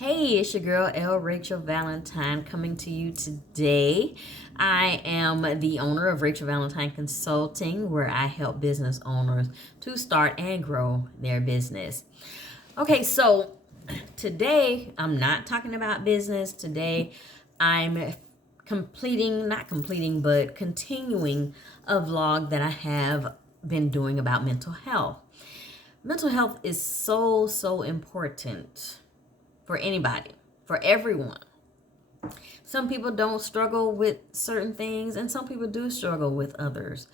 Hey, it's your girl L. Rachel Valentine coming to you today. I am the owner of Rachel Valentine Consulting, where I help business owners to start and grow their business. Okay, so today I'm not talking about business. Today I'm not completing, but continuing a vlog that I have been doing about mental health. Mental health is so important for anybody, for everyone. Some people don't struggle with certain things, and some people do struggle with others.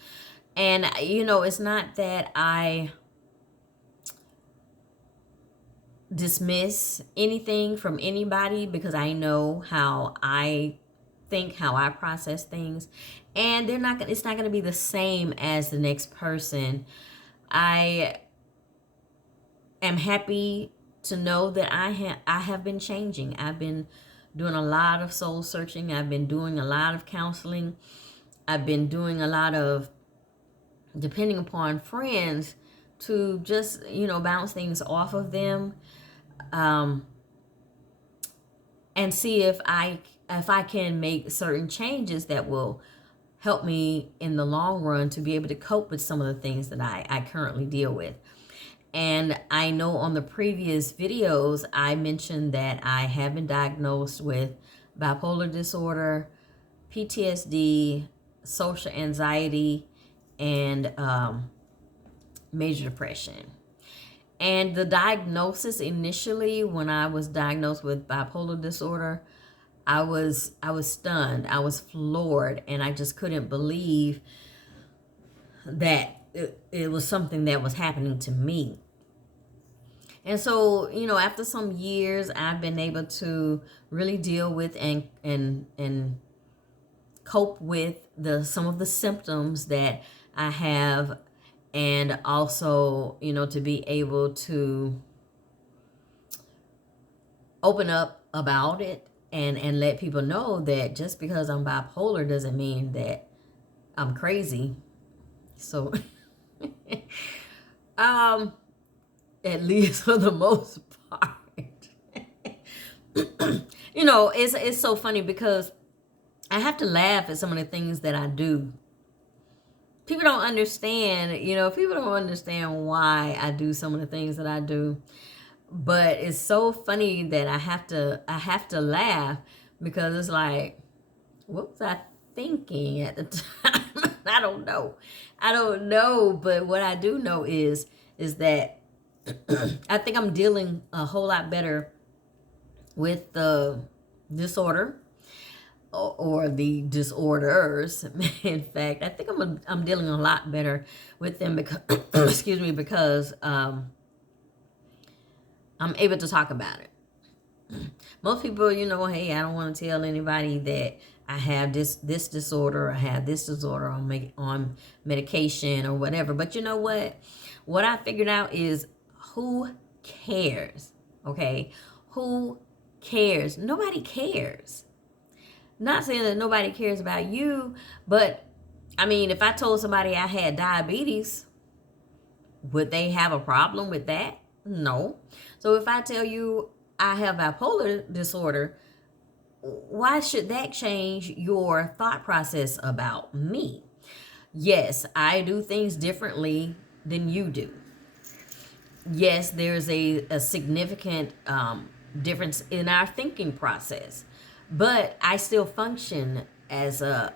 And, it's not that I dismiss anything from anybody because I know how I think, how I process things. And it's not going to be the same as the next person. I am happy to know that I have been changing. I've been doing a lot of soul searching. I've been doing a lot of counseling. I've been doing a lot of depending upon friends to just, bounce things off of them, and see if I can make certain changes that will help me in the long run to be able to cope with some of the things that I currently deal with. And I know on the previous videos, I mentioned that I have been diagnosed with bipolar disorder, PTSD, social anxiety, and major depression. And the diagnosis initially, when I was diagnosed with bipolar disorder, I was stunned. I was floored, and I just couldn't believe that it was something that was happening to me. And so, after some years, I've been able to really deal with and cope with some of the symptoms that I have, and also, to be able to open up about it and let people know that just because I'm bipolar doesn't mean that I'm crazy. So, um, at least for the most part. It's so funny because I have to laugh at some of the things that I do. People don't understand, people don't understand why I do some of the things that I do. But it's so funny that I have to laugh because it's like, what was I thinking at the time? I don't know. But what I do know is that I think I'm dealing a whole lot better with the disorder or the disorders. In fact, I think I'm dealing a lot better with them because excuse me, because I'm able to talk about it. Most people, hey, I don't want to tell anybody that I have this disorder, or I have this disorder on medication or whatever. But you know what? What I figured out is, who cares? Okay? Who cares? Nobody cares. Not saying that nobody cares about you, but I mean, if I told somebody I had diabetes, would they have a problem with that? No. So if I tell you I have bipolar disorder, why should that change your thought process about me? Yes, I do things differently than you do. Yes, there's a significant difference in our thinking process, but I still function as a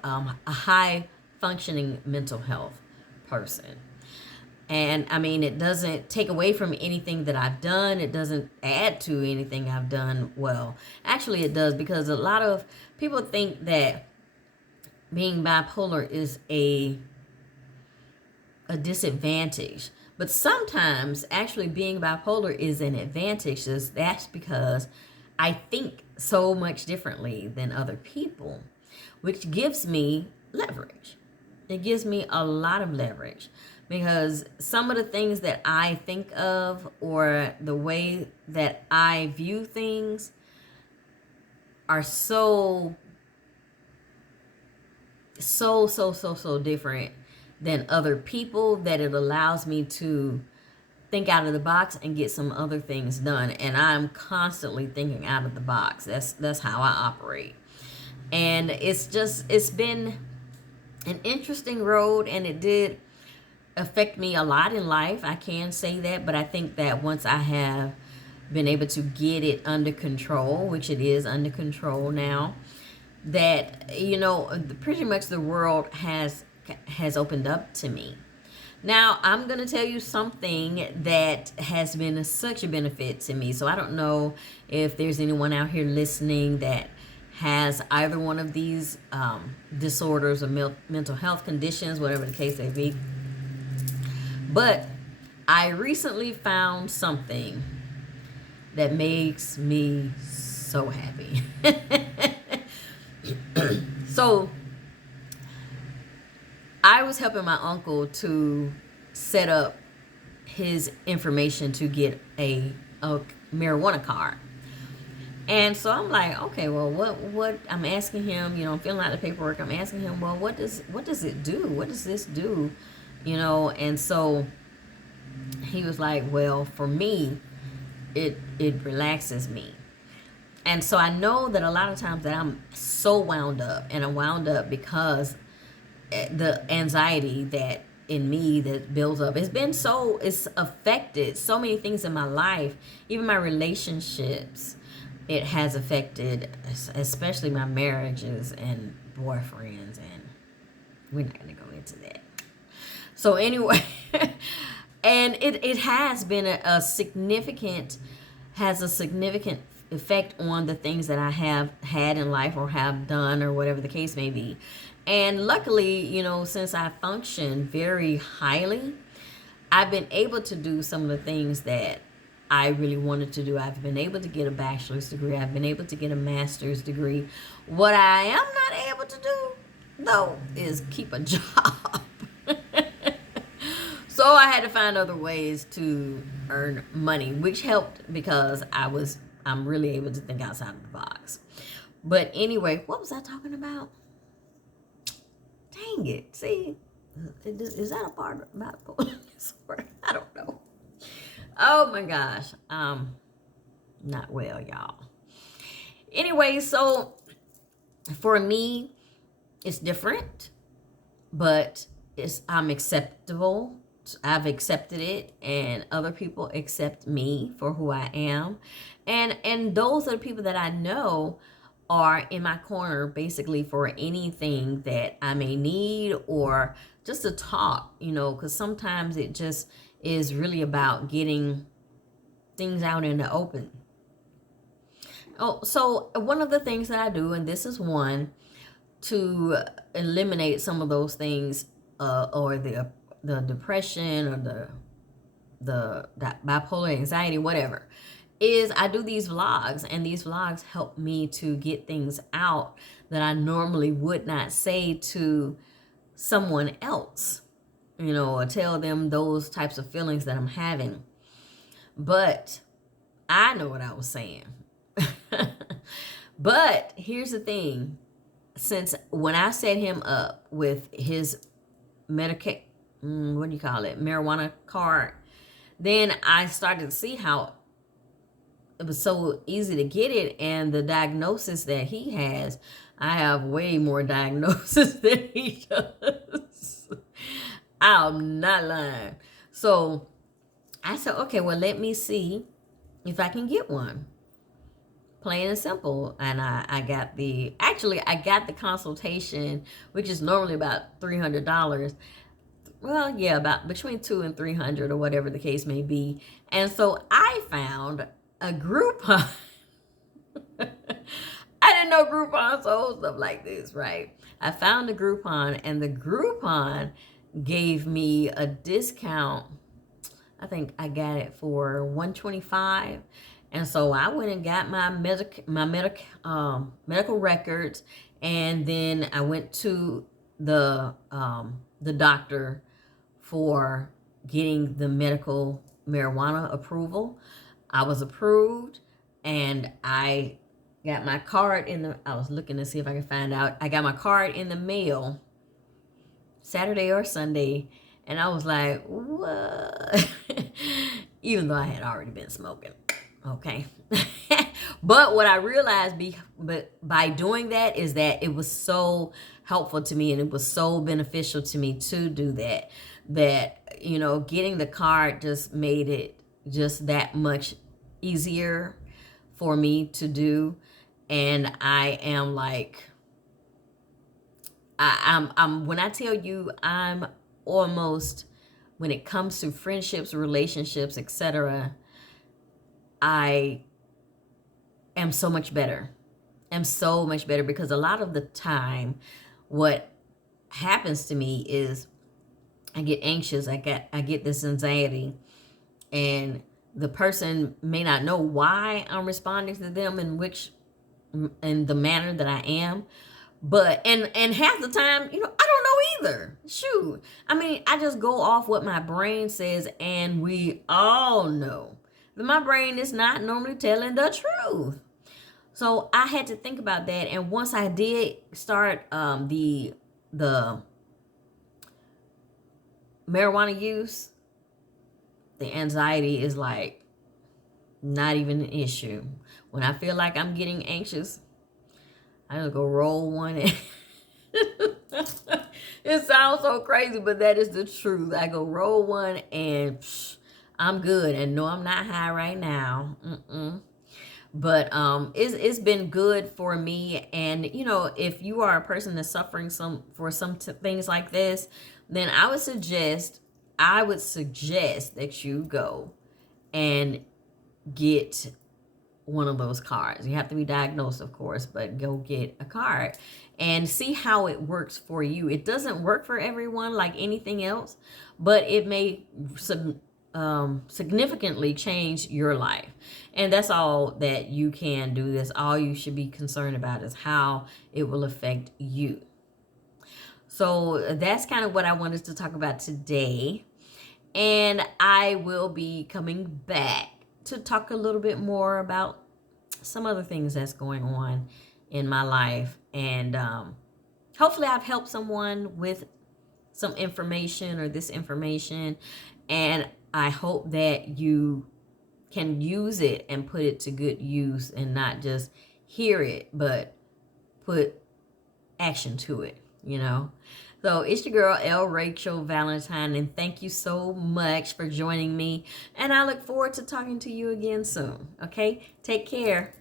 high functioning mental health person. And I mean, it doesn't take away from anything that I've done. It doesn't add to anything I've done. Well, actually, it does, because a lot of people think that being bipolar is a disadvantage. But sometimes, actually, being bipolar is an advantage. That's because I think so much differently than other people, which gives me leverage. It gives me a lot of leverage because some of the things that I think of, or the way that I view things, are so different than other people, that it allows me to think out of the box and get some other things done. And I'm constantly thinking out of the box. That's how I operate. And it's been an interesting road, and it did affect me a lot in life. I can say that, but I think that once I have been able to get it under control, which it is under control now, that pretty much the world has opened up to me. Now, I'm going to tell you something that has been such a benefit to me. So I don't know if there's anyone out here listening that has either one of these disorders or mental health conditions, whatever the case may be. But I recently found something that makes me so happy. So I was helping my uncle to set up his information to get a marijuana card. And so I'm like, okay, well, what I'm asking him, I'm filling out the paperwork. I'm asking him, well, what does it do? What does this do? And so he was like, well, for me, it relaxes me. And so I know that a lot of times that I'm so wound up, and I'm wound up because the anxiety that in me that builds up, it's affected so many things in my life, even my relationships. It has affected, especially my marriages and boyfriends, and we're not going to go into that. So anyway, and it has been a significant effect on the things that I have had in life or have done or whatever the case may be. And luckily, since I function very highly, I've been able to do some of the things that I really wanted to do. I've been able to get a bachelor's degree. I've been able to get a master's degree. What I am not able to do, though, is keep a job. So I had to find other ways to earn money, which helped because I'm really able to think outside of the box. But anyway, what was I talking about? Dang it. See, is that a part about this? I don't know. Oh my gosh. Not well, y'all. Anyway, so for me, it's different, but I'm acceptable. I've accepted it, and other people accept me for who I am. And those are the people that I know are in my corner basically for anything that I may need, or just to talk, because sometimes it just is really about getting things out in the open. Oh, so one of the things that I do, and this is one, to eliminate some of those things, or the depression, or that bipolar anxiety, whatever, is I do these vlogs, and these vlogs help me to get things out that I normally would not say to someone else, or tell them those types of feelings that I'm having. But I know what I was saying. But here's the thing. Since when I set him up with his marijuana card, then I started to see how it was so easy to get it, and the diagnosis that he has, I have way more diagnosis than he does. I'm not lying. So I said, okay, well, let me see if I can get one. Plain and simple. And I got the consultation, which is normally about $300. Well, yeah, about between $200 and $300, or whatever the case may be. And so I found a Groupon. I didn't know Groupon sold stuff like this, right? I found a Groupon, and the Groupon gave me a discount. I think I got it for $125. And so I went and got my medical records, and then I went to the doctor for getting the medical marijuana approval. I was approved, and I got my card I was looking to see if I could find out. I got my card in the mail Saturday or Sunday, And I was like, what? Even though I had already been smoking. Okay. But what I realized by doing that is that it was so helpful to me and it was so beneficial to me to do that. Getting the card just made it just that much easier for me to do. And I am like, I'm when I tell you I'm almost, when it comes to friendships, relationships, etc., I am so much better. I'm so much better because a lot of the time what happens to me is I get anxious, I get this anxiety, and the person may not know why I'm responding to them in the manner that I am. But and half the time, I don't know either. Shoot. I mean, I just go off what my brain says, and we all know that my brain is not normally telling the truth. So I had to think about that, and once I did start the marijuana use, the anxiety is like not even an issue. When I feel like I'm getting anxious, I just go roll one and it sounds so crazy, but that is the truth. I go roll one and I'm good. And no, I'm not high right now. But it's been good for me. And if you are a person that's suffering for some things like this, then I would suggest that you go and get one of those cards. You have to be diagnosed, of course, but go get a card and see how it works for you. It doesn't work for everyone like anything else, but it may significantly change your life. And that's all that you can do. That's all you should be concerned about, is how it will affect you. So that's kind of what I wanted to talk about today. And I will be coming back to talk a little bit more about some other things that's going on in my life. And hopefully I've helped someone with some information or this information. And I hope that you can use it and put it to good use and not just hear it, but put action to it, So it's your girl, L. Rachel Valentine, and thank you so much for joining me. And I look forward to talking to you again soon. Okay? Take care.